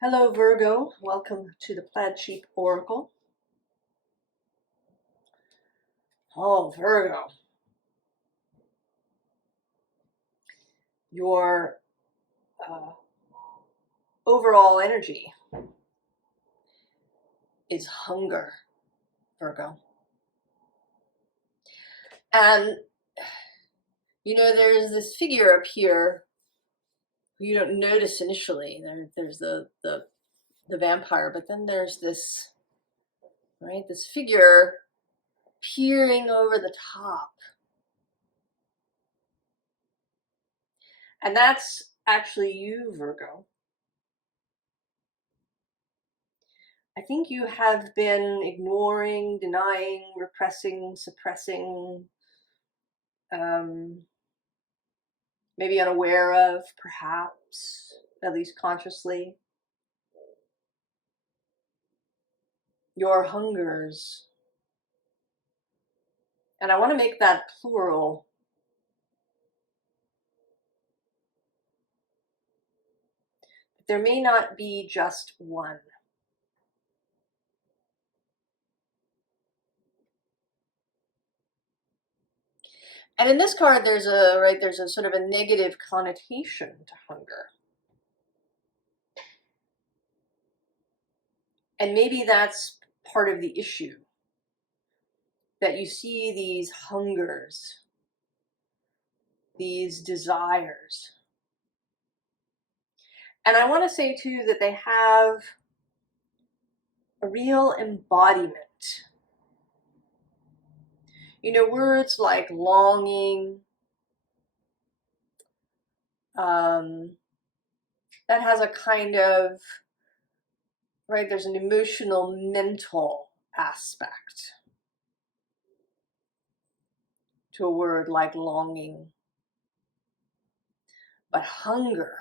Hello Virgo, welcome to the Plaid Sheep Oracle. Oh Virgo, your overall energy is hunger, Virgo. And you know, there's this figure up here you don't notice initially. There's the vampire, but then there's this, right, this figure peering over the top. And that's actually you, Virgo. I think you have been ignoring, denying, repressing, suppressing, maybe unaware of, perhaps, at least consciously, your hungers. And I want to make that plural. There may not be just one. And in this card, there's a sort of a negative connotation to hunger. And maybe that's part of the issue, that you see these hungers, these desires. And I want to say too that they have a real embodiment. You know, words like longing, that has a kind of, right, there's an emotional, mental aspect to a word like longing. But hunger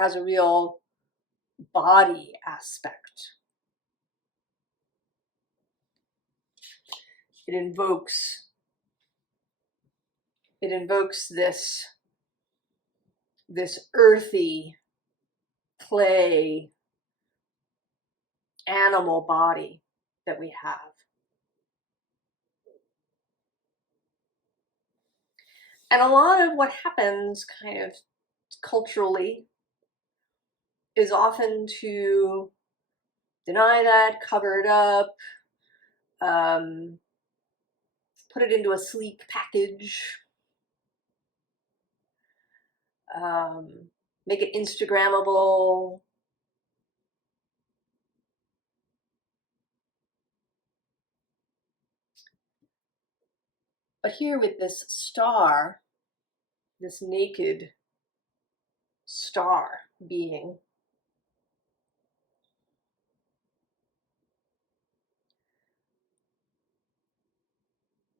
has a real body aspect. It invokes this earthy, clay, animal body that we have. And a lot of what happens kind of culturally is often to deny that, cover it up, put it into a sleek package, make it Instagrammable. But here with this star, this naked star being,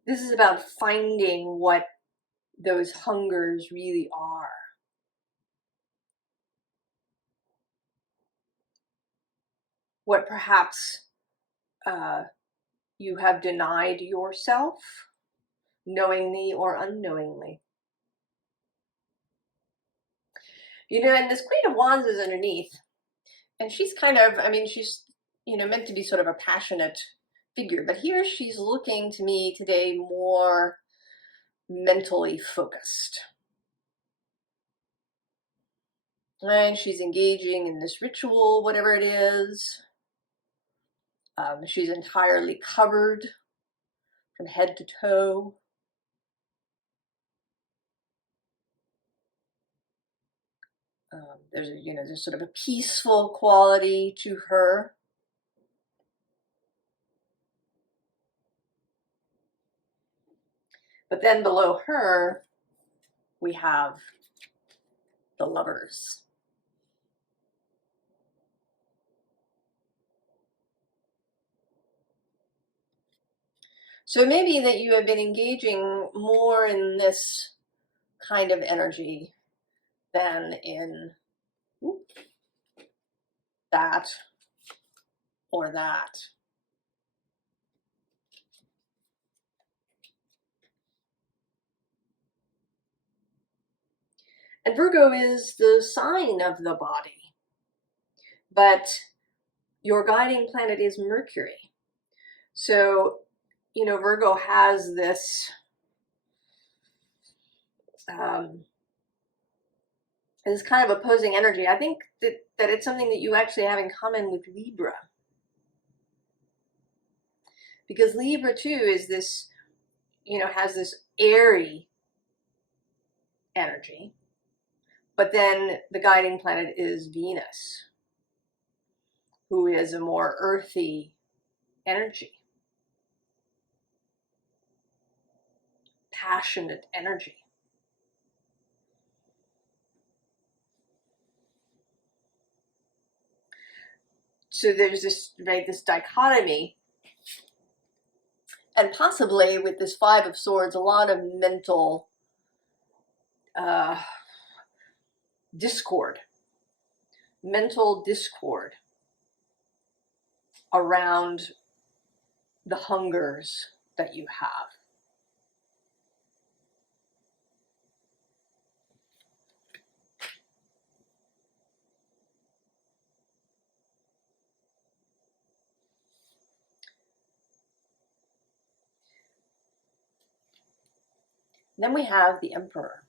this is about finding what those hungers really are. What perhaps you have denied yourself, knowingly or unknowingly. You know, and this Queen of Wands is underneath. And she's kind of, I mean, she's, you know, meant to be sort of a passionate figure. But here she's looking to me today more mentally focused. And she's engaging in this ritual, whatever it is. She's entirely covered from head to toe. There's a, you know, there's sort of a peaceful quality to her. But then below her, we have the Lovers. So maybe that you have been engaging more in this kind of energy than in that or that. And Virgo is the sign of the body, but your guiding planet is Mercury. So, you know, Virgo has this this kind of opposing energy. I think that it's something that you actually have in common with Libra. Because Libra too is this, you know, has this airy energy. But then the guiding planet is Venus, who is a more earthy energy, passionate energy. So there's this, right, this dichotomy. And possibly with this Five of Swords, a lot of mental discord around the hungers that you have. Then we have the Emperor.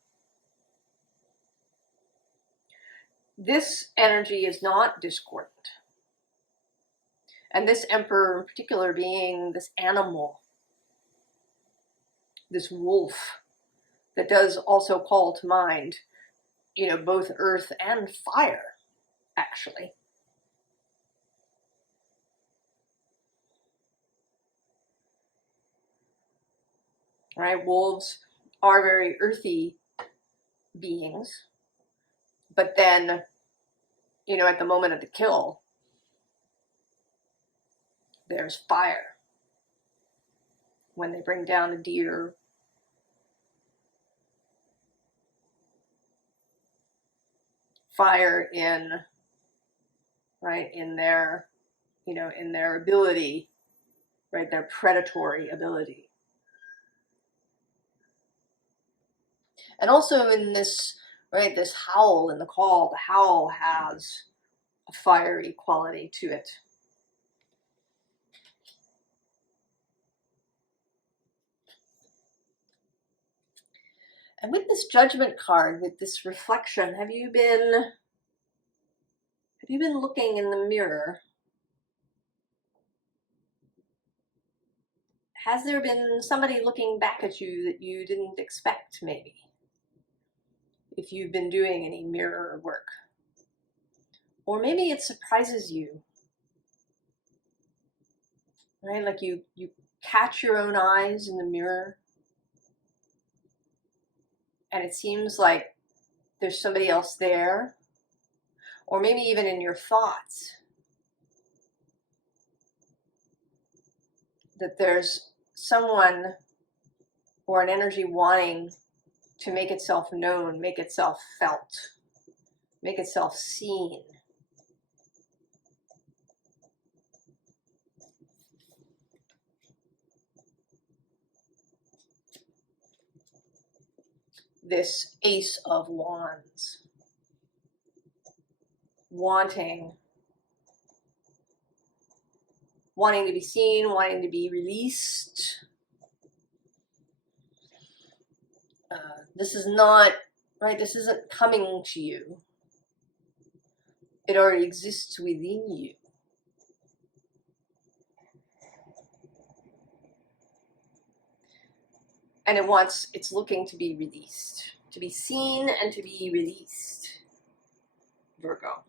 This energy is not discordant. And this Emperor in particular being this animal, this wolf, that does also call to mind, you know, both earth and fire, actually. Right? Wolves are very earthy beings, but then, you know, at the moment of the kill, there's fire. When they bring down a deer, fire in, right, in their, you know, in their ability, right, their predatory ability. And also in this, right, this howl in the call, the howl has a fiery quality to it. And with this Judgment card, with this reflection, have you been looking in the mirror? Has there been somebody looking back at you that you didn't expect, maybe? If you've been doing any mirror work. Or maybe it surprises you. Right? Like you catch your own eyes in the mirror, and it seems like there's somebody else there. Or maybe even in your thoughts, that there's someone or an energy wanting to make itself known, make itself felt, make itself seen. This Ace of Wands, wanting to be seen, wanting to be released. This is not, right, this isn't coming to you. It already exists within you. And it's looking to be released, to be seen and to be released, Virgo.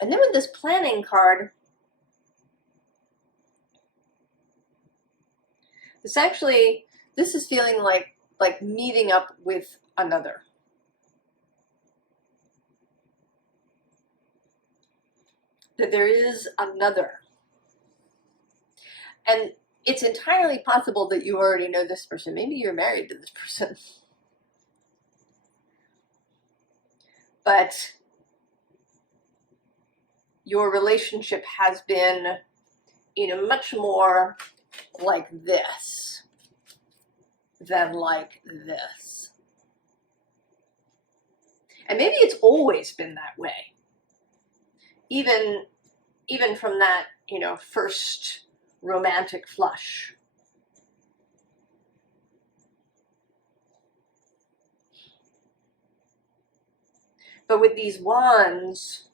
And then with this planning card, this is feeling like meeting up with another. That there is another. And it's entirely possible that you already know this person. Maybe you're married to this person. But your relationship has been, you know, much more like this. them like this. And maybe it's always been that way. Even from that, you know, first romantic flush. But with these wands,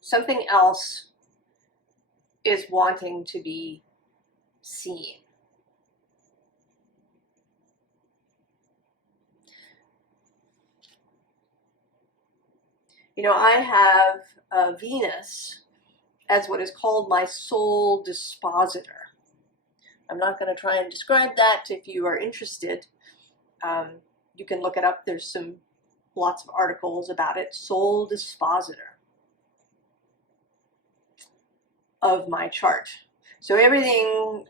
something else is wanting to be seen. You know, I have Venus as what is called my soul dispositor. I'm not going to try and describe that. If you are interested, you can look it up. There's lots of articles about it. Soul dispositor of my chart. So everything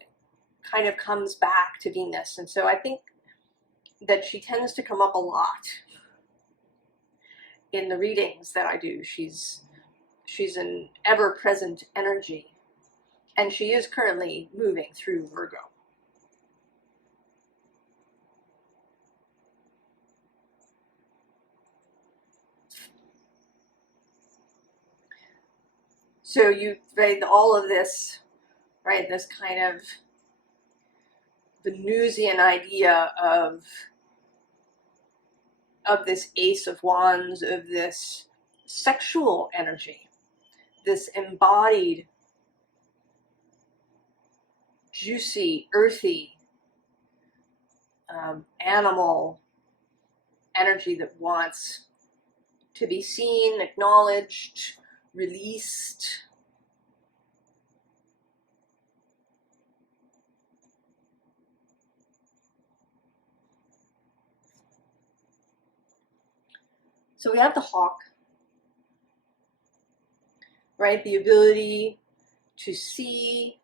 kind of comes back to Venus. And so I think that she tends to come up a lot in the readings that I do. She's an ever-present energy, and she is currently moving through Virgo. So you read all of this, right? This kind of Venusian idea of this Ace of Wands, of this sexual energy, this embodied, juicy, earthy, animal energy that wants to be seen, acknowledged, released. So we have the hawk, right? The ability to see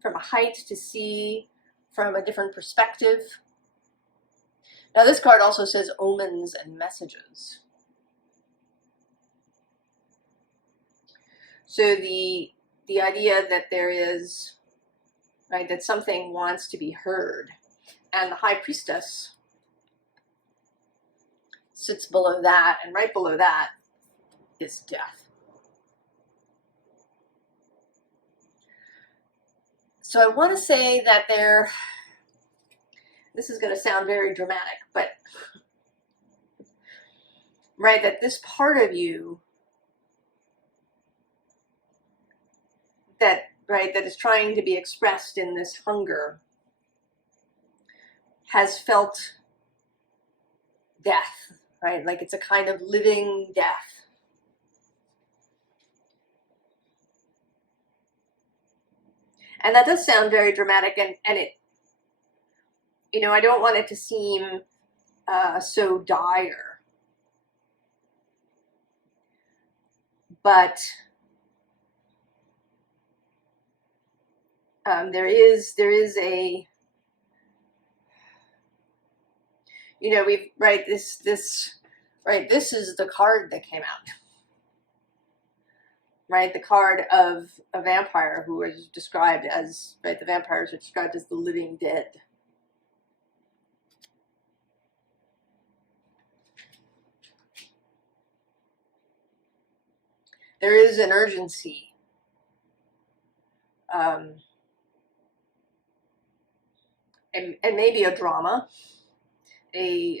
from a height, to see from a different perspective. Now this card also says omens and messages. So the idea that there is, right, that something wants to be heard. And the High Priestess sits below that, and right below that is death. So I want to say that this is going to sound very dramatic, but right, that this part of you that is trying to be expressed in this hunger has felt death, right? Like it's a kind of living death. And that does sound very dramatic, and it, you know, I don't want it to seem so dire. But there is a, you know, we've, right, this is the card that came out. Right, the card of a vampire who is described as, right, the vampires are described as the living dead. There is an urgency. And maybe a drama, you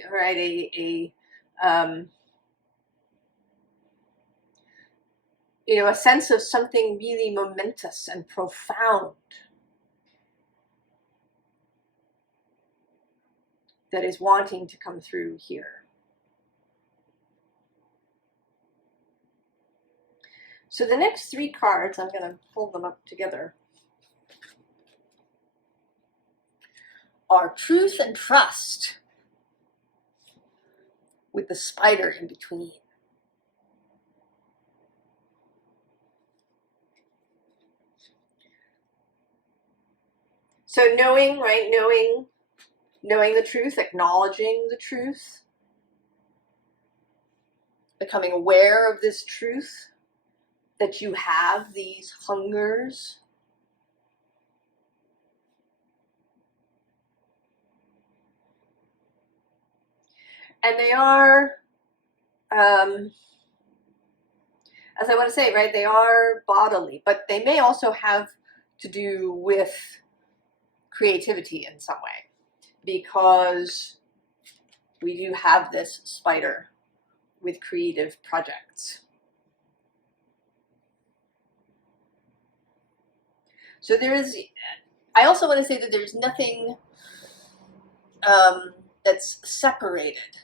know, a sense of something really momentous and profound that is wanting to come through here. So the next three cards, I'm going to hold them up together, are Truth and Trust, with the spider in between. So knowing, right, knowing the truth, acknowledging the truth, becoming aware of this truth, that you have these hungers. And they are, as I want to say, right, they are bodily, but they may also have to do with creativity in some way, because we do have this spider with creative projects. So there is, I also want to say that there's nothing that's separated.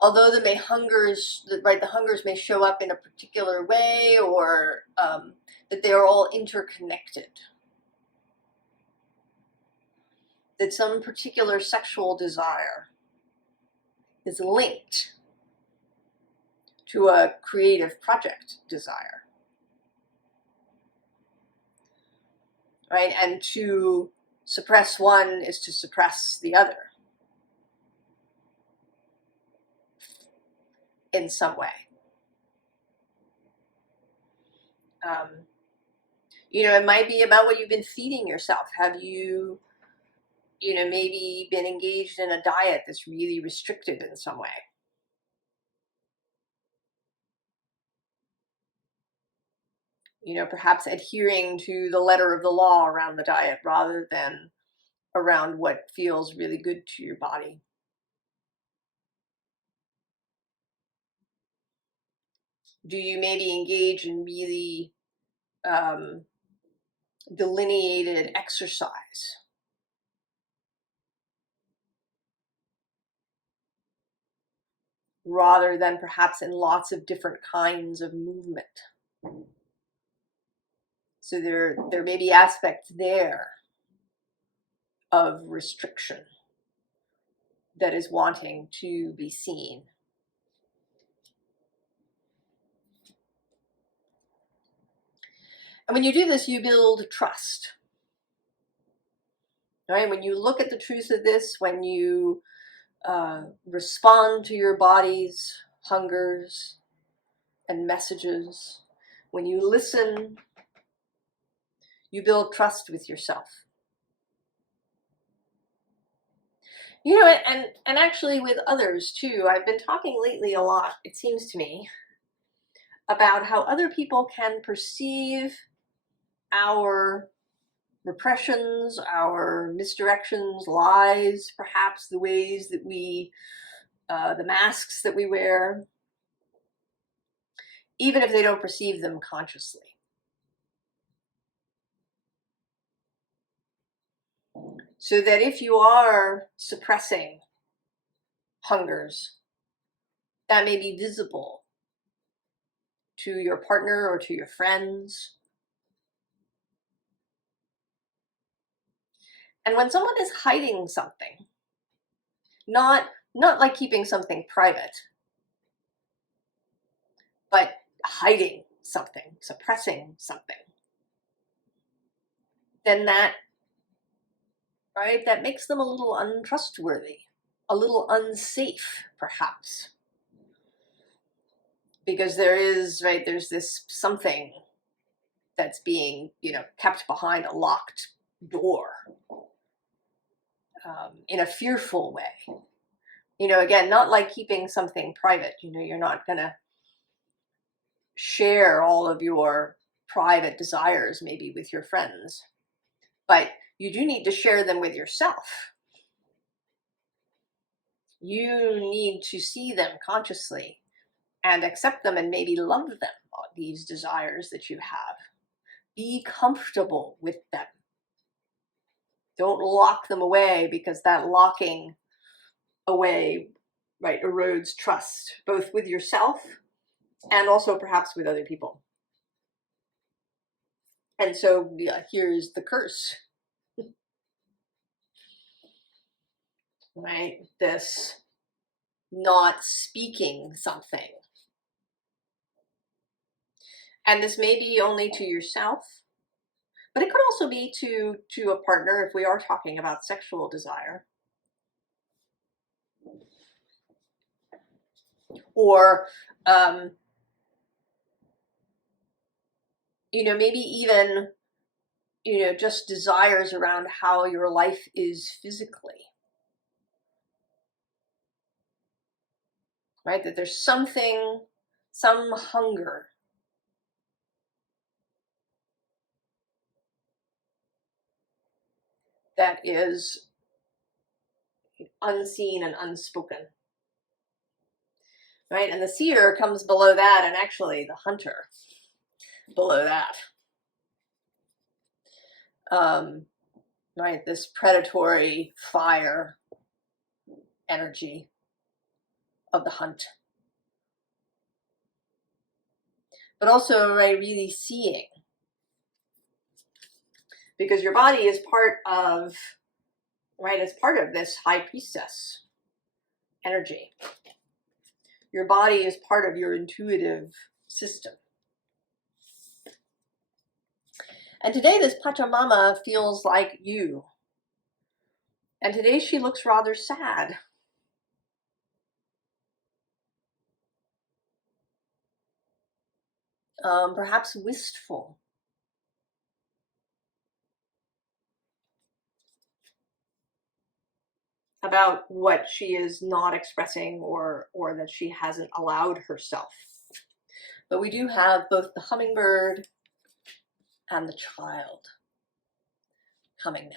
Although the hungers may show up in a particular way, or that they are all interconnected. That some particular sexual desire is linked to a creative project desire. Right? And to suppress one is to suppress the other in some way. It might be about what you've been feeding yourself. Have you, maybe been engaged in a diet that's really restricted in some way? Perhaps adhering to the letter of the law around the diet rather than around what feels really good to your body. Do you maybe engage in really delineated exercise? Rather than perhaps in lots of different kinds of movement. So there may be aspects there of restriction that is wanting to be seen. And when you do this, you build trust. Right? When you look at the truth of this, when you respond to your body's hungers and messages, when you listen, you build trust with yourself. And actually with others too. I've been talking lately a lot, it seems to me, about how other people can perceive our repressions, our misdirections, lies, perhaps the ways that we, the masks that we wear, even if they don't perceive them consciously. So that if you are suppressing hungers, that may be visible to your partner or to your friends. And when someone is hiding something, not like keeping something private, but hiding something, suppressing something, then that makes them a little untrustworthy, a little unsafe, perhaps. Because there's this something that's being, kept behind a locked door, in a fearful way. Again, not like keeping something private. You're not gonna share all of your private desires maybe with your friends, but you do need to share them with yourself. You need to see them consciously and accept them and maybe love them, these desires that you have. Be comfortable with them. Don't lock them away, because that locking away, erodes trust, both with yourself and also perhaps with other people. And so here's the curse. Right? This not speaking something. And this may be only to yourself, but it could also be to a partner if we are talking about sexual desire. Or, maybe even, just desires around how your life is physically. right? That there's something, some hunger that is unseen and unspoken, right? And the seer comes below that, and actually the hunter below that. Right, this predatory fire energy of the hunt. But also, right, really seeing. Because your body is part of, right, as part of this high priestess energy. Your body is part of your intuitive system. And today this Pachamama feels like you. And today she looks rather sad. Perhaps wistful. About what she is not expressing or that she hasn't allowed herself. But we do have both the hummingbird and the child coming now.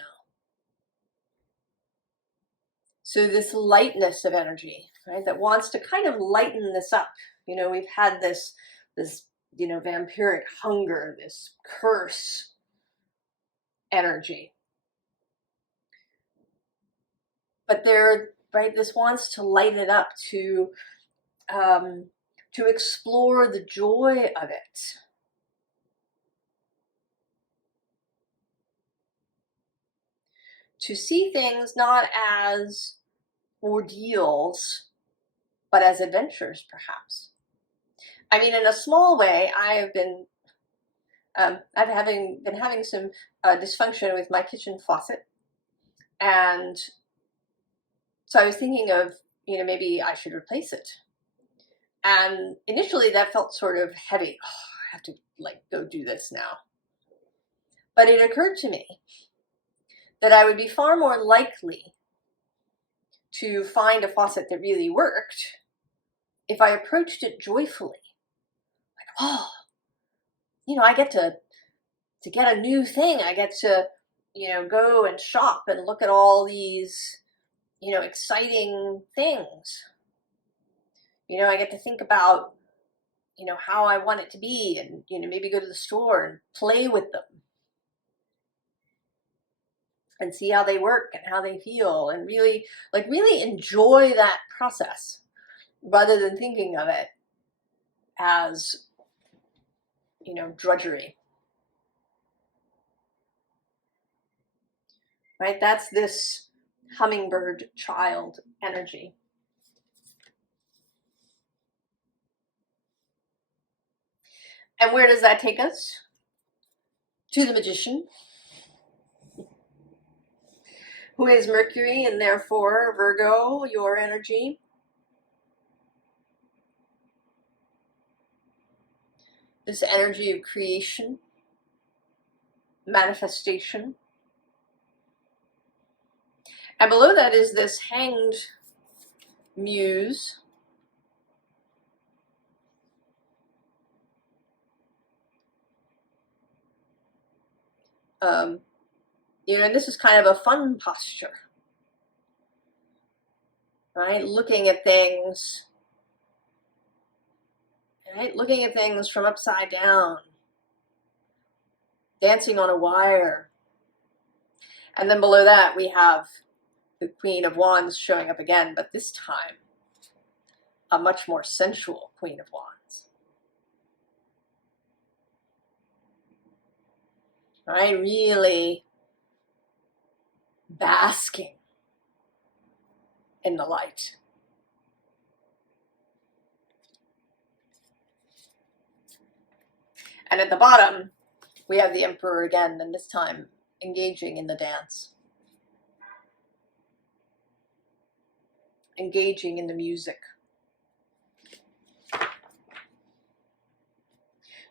So this lightness of energy, right, that wants to kind of lighten this up. You know, we've had this, you know, vampiric hunger, this curse energy. But there, right, this wants to lighten it up to explore the joy of it. To see things not as ordeals, but as adventures, perhaps. I mean, in a small way, I have been, been having some dysfunction with my kitchen faucet, and so I was thinking of, you know, maybe I should replace it. And initially, that felt sort of heavy. Oh, I have to like go do this now. But it occurred to me that I would be far more likely to find a faucet that really worked if I approached it joyfully. Like, oh, you know, I get to get a new thing. I get to, you know, go and shop and look at all these, you know, exciting things. You know, I get to think about, you know, how I want it to be, and, you know, maybe go to the store and play with them and see how they work and how they feel, and really, like, really enjoy that process rather than thinking of it as, you know, drudgery. Right? That's this hummingbird child energy. And where does that take us? To the magician, who is Mercury, and therefore Virgo, your energy. This energy of creation, manifestation. And below that is this hanged muse. You know, and this is kind of a fun posture, right? Looking at things, right? Looking at things from upside down, dancing on a wire. And then below that we have the Queen of Wands showing up again, but this time a much more sensual Queen of Wands. Right? Really basking in the light. And at the bottom, we have the Emperor again, and this time engaging in the dance. Engaging in the music.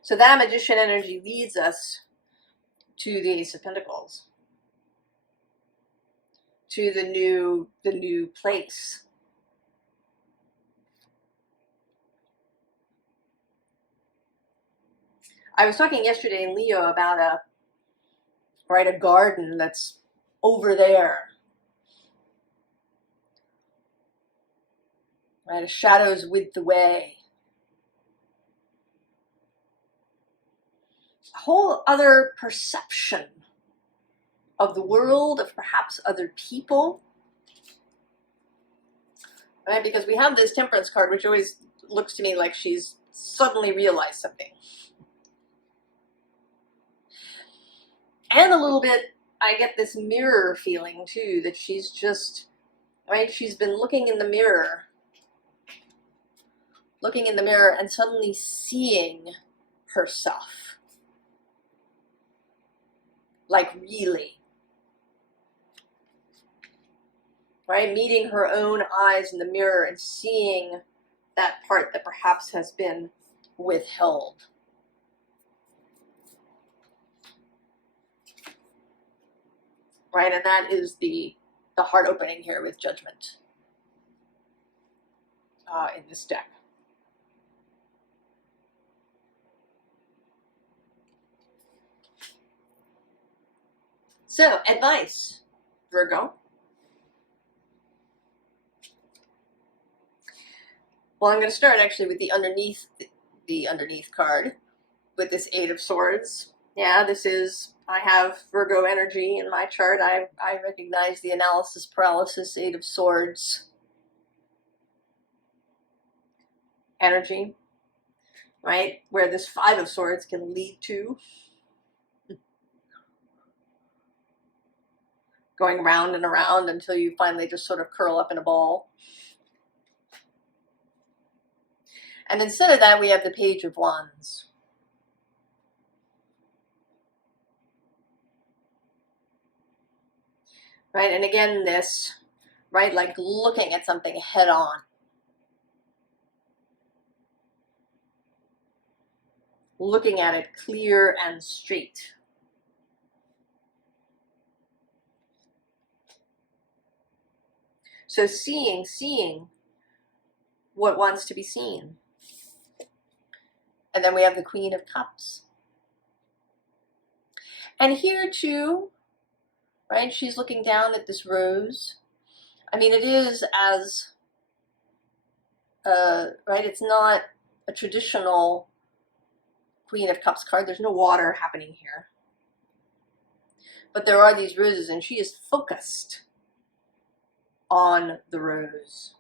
So that magician energy leads us to the Ace of Pentacles, to the new place. I was talking yesterday in Leo about a garden that's over there. Right, a shadows with the way. A whole other perception of the world, of perhaps other people. Right, because we have this Temperance card, which always looks to me like she's suddenly realized something. And a little bit, I get this mirror feeling too, that she's just, right, she's been looking in the mirror and suddenly seeing herself. Like really. Right, meeting her own eyes in the mirror and seeing that part that perhaps has been withheld. Right, and that is the heart opening here with Judgment in this deck. So, advice, Virgo. Well, I'm going to start actually with the underneath card with this Eight of Swords. Yeah, this is, I have Virgo energy in my chart. I recognize the analysis paralysis, Eight of Swords energy, right? Where this Five of Swords can lead to. Going round and around until you finally just sort of curl up in a ball. And instead of that, we have the Page of Wands. Right, and again this, right, like looking at something head on. Looking at it clear and straight. So seeing what wants to be seen. And then we have the Queen of Cups. And here too, right, she's looking down at this rose. I mean, it is as, right, it's not a traditional Queen of Cups card. There's no water happening here. But there are these roses, and she is focused on the rose.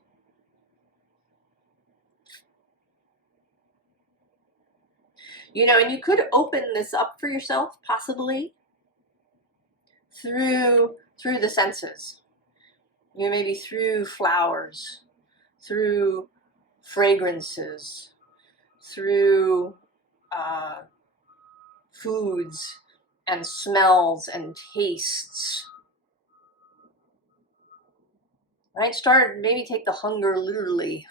You know, and you could open this up for yourself, possibly, through the senses. You know, maybe through flowers, through fragrances, through foods and smells and tastes. Right? Maybe take the hunger literally.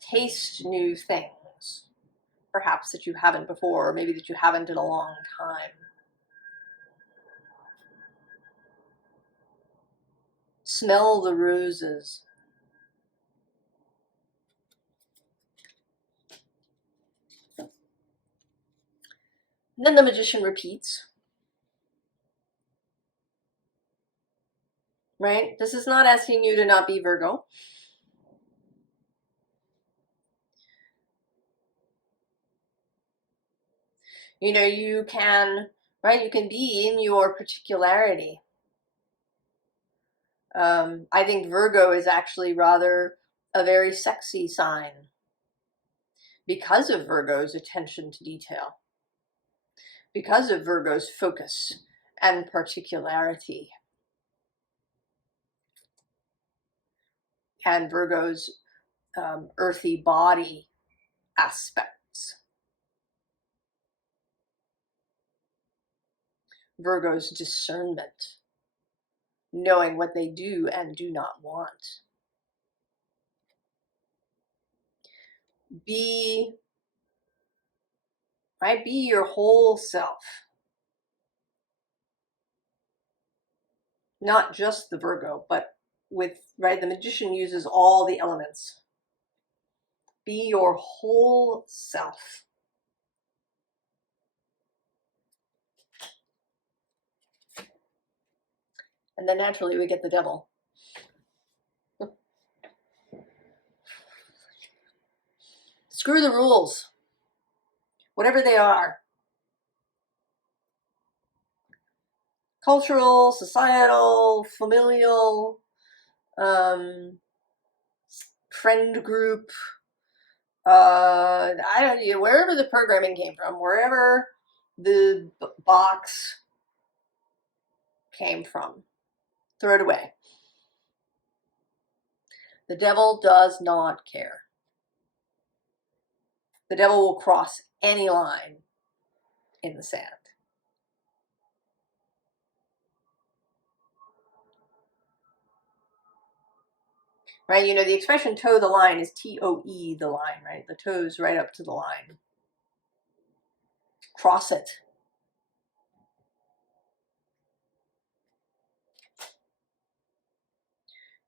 Taste new things, perhaps that you haven't before, or maybe that you haven't in a long time. Smell the roses. And then the Magician repeats. Right? This is not asking you to not be Virgo. You know, you can, right? You can be in your particularity. I think Virgo is actually rather a very sexy sign because of Virgo's attention to detail, because of Virgo's focus and particularity, and Virgo's earthy body aspects. Virgo's discernment, knowing what they do and do not want. Be your whole self. Not just the Virgo, but with, right, the Magician uses all the elements. Be your whole self. And then naturally we get the devil. Screw the rules, whatever they are. Cultural, societal, familial, friend group, I don't know, wherever the programming came from, wherever the box came from, throw it away. The devil does not care. The devil will cross any line in the sand. Right? You know, the expression toe the line is T-O-E, the line, right? The toes right up to the line. Cross it.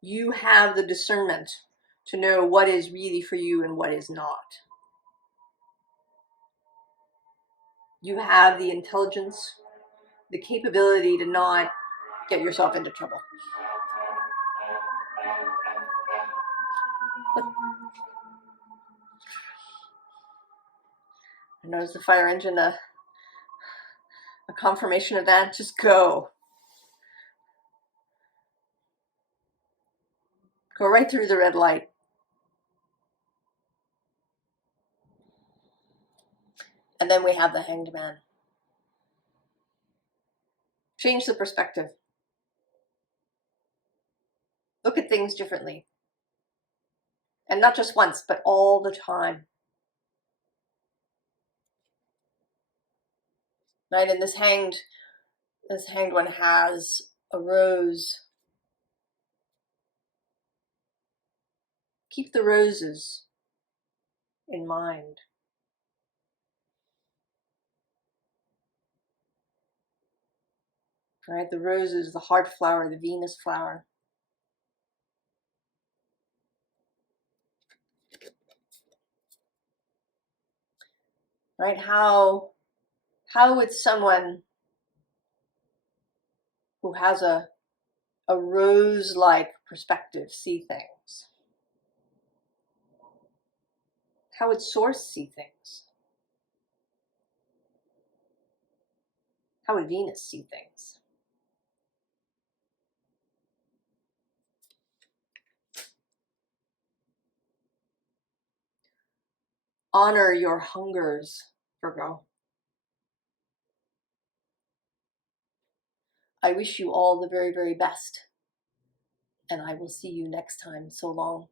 You have the discernment to know what is really for you and what is not. You have the intelligence, the capability to not get yourself into trouble. I notice the fire engine, a confirmation of that. Just go. Go right through the red light. And then we have the Hanged Man. Change the perspective. Look at things differently. And not just once, but all the time. Right? And this hanged one has a rose. Keep the roses in mind. Right? The rose is the heart flower, the Venus flower. Right? How would someone who has a rose-like perspective see things? How would Source see things? How would Venus see things? Honor your hungers, Virgo. I wish you all the very, very best. And I will see you next time. So long.